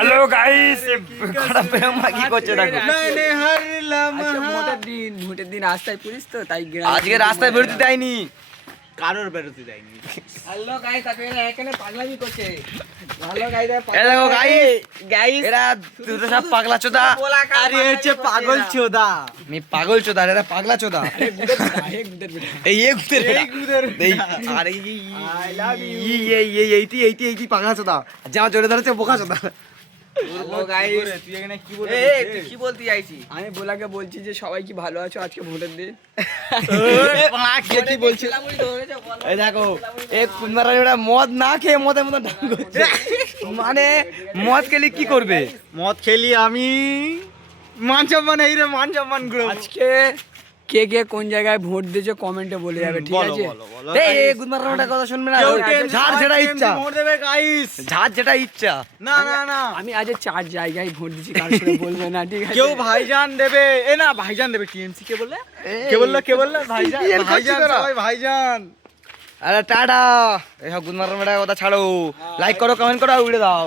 Hello guys কড়া প্রেমা কি করছে দেখো নাইনে হারলাম ভোটের দিন রাস্তায় পুলিশ তো তাই আজকে রাস্তায় বেরোতে দেয়নি কারোর বেরোতে দেয়নি। হ্যালো গাইস আপনারা এখানে পাগলামি করছে হ্যালো গাইস এই দেখো গাইস এরা দুটো সব পাগলা চোদা আরে হচ্ছে পাগল চোদা। আমি পাগল চোদা এরা পাগলা চোদা এই গুদের এই আরে I love you. এইটি পাগলা চোদা যা জোরে ধরেছে বোকা চোদা হ্যালো গাইস তুই এখানে কি বলে তুই কি বলতে চাইছি আমি বোলাকে বলছি যে সবাই কি ভালো আছো আজকে ভোটের দিন কি বলছি এই দেখো এই কুন্দারা এরা মদ না খেয়ে মদের মতো ঢং করছে মানে মদ খেলে কি করবে মদ খেলি আমি মান সম্মান এই রে মান সম্মান গ্রো। আজকে কে কে কোন জায়গায় ভোট দিয়েছে কমেন্টে বলে যাবে ঠিক বলো, আছে বলো, বলো। এই কুন্দারা কথা শুনবে না কেউ যার যেটা TMC ইচ্ছা ভোট দেবে গাইস। যার যেটা ইচ্ছা না না না আমি আজ 4 জায়গায় ভোট দিয়েছি কার সাথে বলবে না ঠিক আছে কেউ ভাইজান দেবে এ না ভাইজান দেবে টিএমসি কে বললে কে বললে ভাইজান কি এর ভাইজান করছিস তোরা? সবাই ভাইজান। আরে টাটা এইসব কুন্দারা কথা ছাড়ো লাইক করো কমেন্ট করো আর উড়ে দাও